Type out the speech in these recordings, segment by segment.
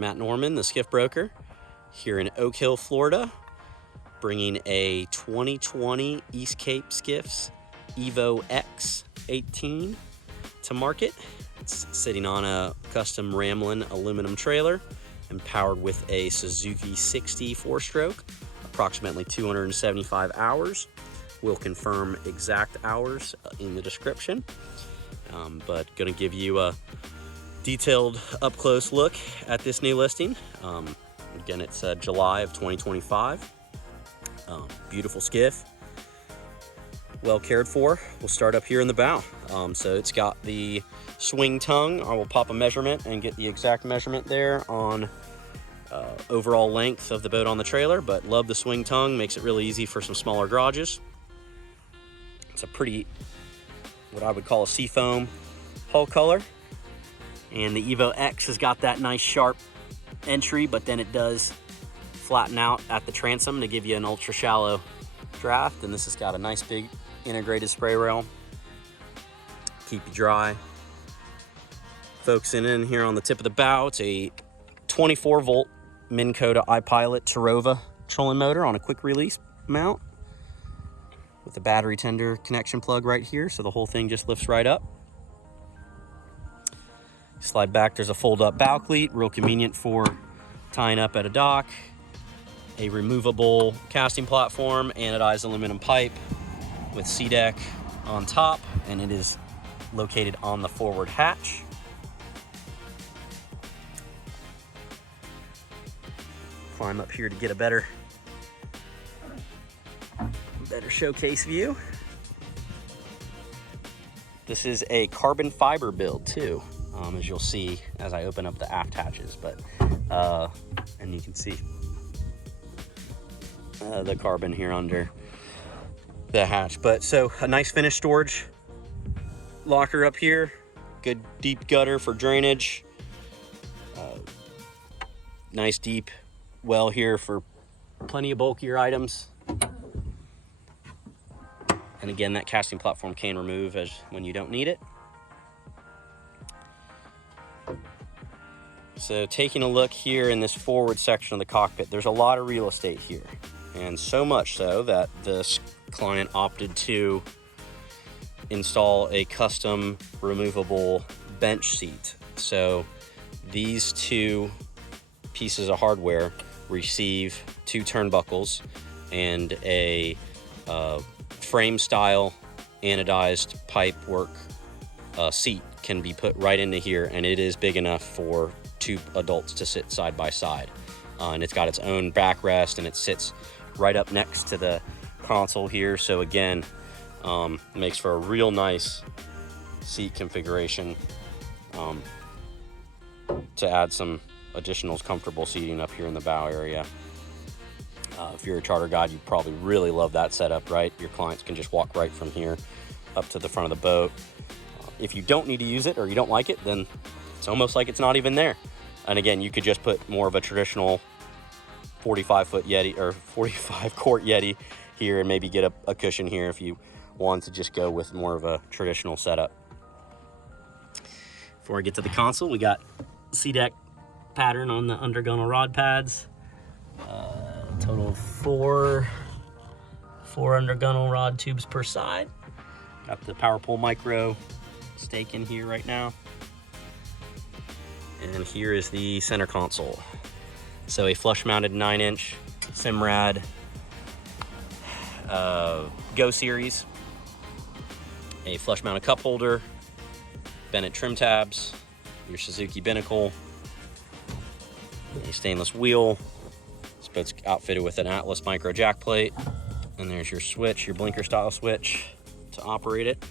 Matt Norman, the skiff broker, here in Oak Hill, Florida, bringing a 2020 East Cape Skiffs EvoX 18 to market. It's sitting on a custom RamLin aluminum trailer and powered with a Suzuki 60 4-stroke, approximately 275 hours. We'll confirm exact hours in the description, but gonna give you a detailed up-close look at this new listing. Again, it's July of 2025. Beautiful skiff, well cared for. We'll start up here in the bow. So it's got the swing tongue. I will pop a measurement and get the exact measurement there on overall length of the boat on the trailer, but love the swing tongue, makes it really easy for some smaller garages. It's a pretty, what I would call a seafoam hull color. And the EvoX has got that nice sharp entry, but then it does flatten out at the transom to give you an ultra shallow draft. And this has got a nice big integrated spray rail, keep you dry. Focusing in here on the tip of the bow, it's a 24 volt Minn Kota iPilot Terrova trolling motor on a quick release mount with a battery tender connection plug right here, so the whole thing just lifts right up. Slide back, there's a fold up bow cleat, real convenient for tying up at a dock. A removable casting platform, anodized aluminum pipe with C-deck on top, and it is located on the forward hatch. Climb up here to get a better showcase view. This is a carbon fiber build too, as you'll see as I open up the aft hatches, but and you can see the carbon here under the hatch. But so a nice finished storage locker up here, good deep gutter for drainage, nice deep well here for plenty of bulkier items. And again, that casting platform can remove as when you don't need it. So taking a look here in this forward section of the cockpit, there's a lot of real estate here. And so much so that this client opted to install a custom removable bench seat. So these two pieces of hardware receive 2 turnbuckles and a frame style anodized pipe work seat can be put right into here, and it is big enough for 2 adults to sit side by side. And it's got its own backrest, and it sits right up next to the console here. So again, makes for a real nice seat configuration to add some additional comfortable seating up here in the bow area. If you're a charter guide, you probably really love that setup, right? Your clients can just walk right from here up to the front of the boat. If you don't need to use it or you don't like it, then it's almost like it's not even there. And again, you could just put more of a traditional 45-foot Yeti or 45-quart Yeti here and maybe get a cushion here if you want to just go with more of a traditional setup. Before I get to the console, we got C-deck pattern on the undergunnel rod pads. Total of 4 undergunnel rod tubes per side. Got the power pole micro stake in here right now. And here is the center console. So a flush mounted 9-inch Simrad Go Series, a flush mounted cup holder, Bennett trim tabs, your Suzuki binnacle, a stainless wheel. This boat's outfitted with an Atlas micro jack plate, and there's your switch, your blinker style switch to operate it.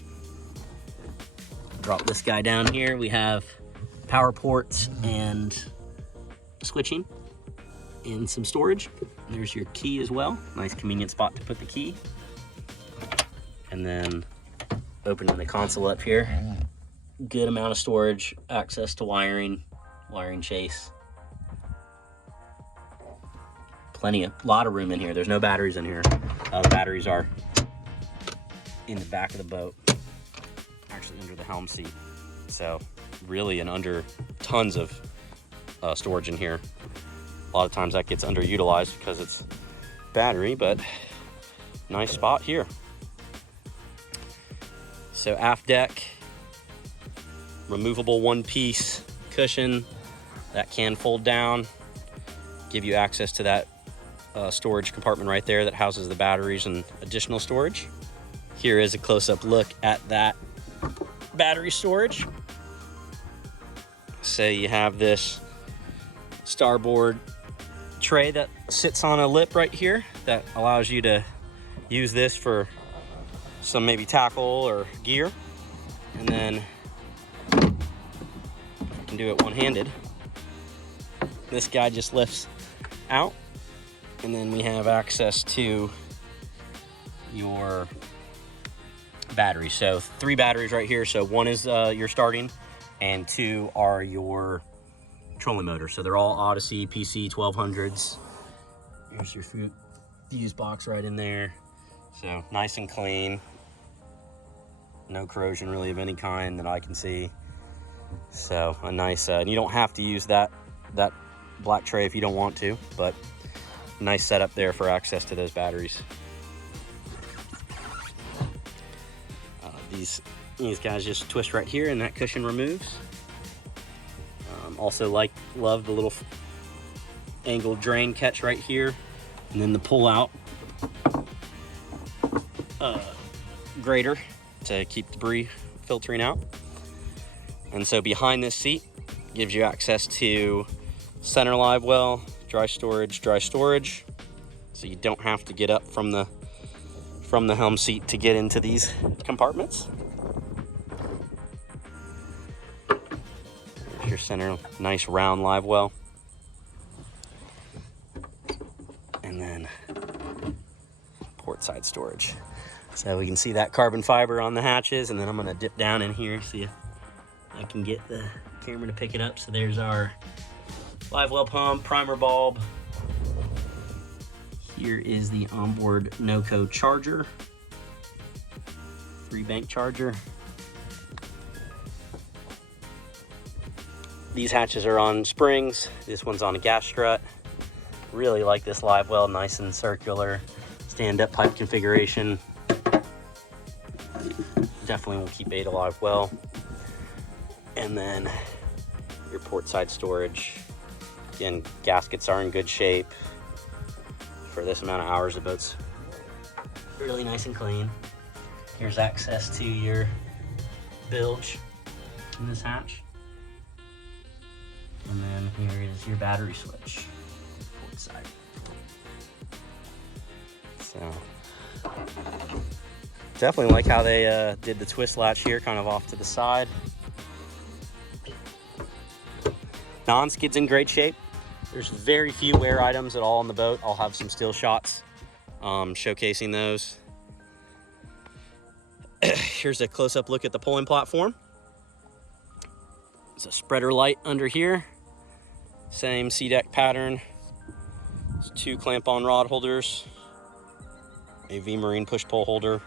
Drop this guy down here. We have power ports and switching and some storage. There's your key as well. Nice convenient spot to put the key. And then opening the console up here. Good amount of storage, access to wiring chase. Lot of room in here. There's no batteries in here. The batteries are in the back of the boat, actually under the helm seat. So really, and under tons of storage in here. A lot of times that gets underutilized because it's battery, but nice spot here. So aft deck, removable one-piece cushion that can fold down, give you access to that storage compartment right there that houses the batteries and additional storage. Here is a close-up look at that battery storage. So you have this starboard tray that sits on a lip right here that allows you to use this for some maybe tackle or gear. And then you can do it one-handed. This guy just lifts out, and then we have access to your batteries. So 3 batteries right here. So 1 is your starting, and 2 are your trolling motor. So they're all Odessy PC 1200s. Here's your fuse box right in there. So nice and clean. No corrosion really of any kind that I can see. So a nice, and you don't have to use that black tray if you don't want to, but nice setup there for access to those batteries. These guys just twist right here and that cushion removes. Also love the little angled drain catch right here, and then the pull out grater to keep debris filtering out. And so behind this seat gives you access to center live well, dry storage, so you don't have to get up from the helm seat to get into these compartments. Your center, nice round live well. And then port side storage. So we can see that carbon fiber on the hatches, and then I'm gonna dip down in here, see if I can get the camera to pick it up. So there's our live well pump, primer bulb. Here is the onboard NOCO charger, 3-bank charger. These hatches are on springs. This one's on a gas strut. Really like this live well, nice and circular, stand-up pipe configuration. Definitely will keep 8 alive well. And then your port side storage. Again, gaskets are in good shape. For this amount of hours, the boat's really nice and clean. Here's access to your bilge in this hatch. And then here is your battery switch, port side. So, definitely like how they did the twist latch here, kind of off to the side. Non-skid's in great shape. There's very few wear items at all on the boat. I'll have some still shots showcasing those. Here's a close-up look at the pulling platform. It's a spreader light under here. Same C-deck pattern. It's 2 clamp-on rod holders, a V-Marine push-pull holder,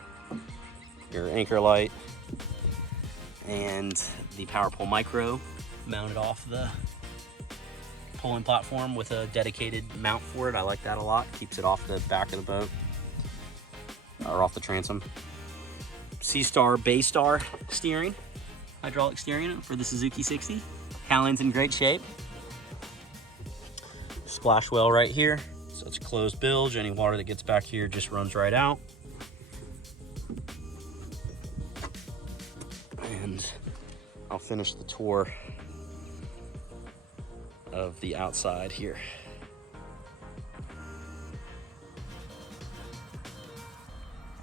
your anchor light, and the Power Pull Micro mounted off the pulling platform with a dedicated mount for it. I like that a lot. Keeps it off the back of the boat, or off the transom. C-Star Baystar steering, hydraulic steering for the Suzuki 60. Cowling's in great shape. Splash well right here, so it's a closed bilge. Any water that gets back here just runs right out. And I'll finish the tour of the outside here.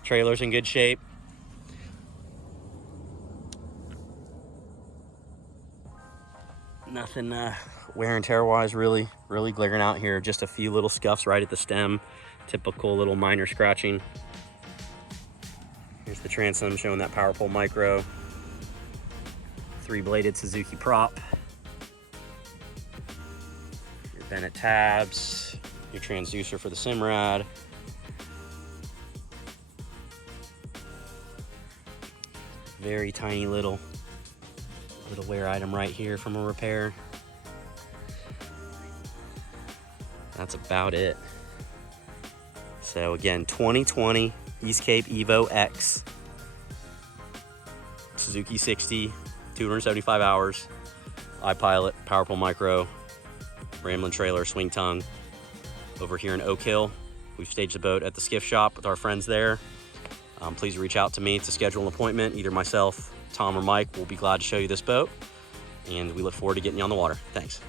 Trailer's in good shape. Nothing wear and tear wise really glaring out here. Just a few little scuffs right at the stem. Typical little minor scratching. Here's the transom showing that Power Pull Micro. 3-bladed Suzuki prop. Your Bennett tabs. Your transducer for the Simrad. Very tiny little wear item right here from a repair. that's about it. So again, 2020 East Cape EvoX, Suzuki 60, 275 hours, iPilot, PowerPole Micro, RamLin trailer, swing tongue. Over here in Oak Hill, we've staged the boat at the skiff shop with our friends there. Please reach out to me to schedule an appointment. Either myself, Tom, or Mike will be glad to show you this boat, and we look forward to getting you on the water. Thanks.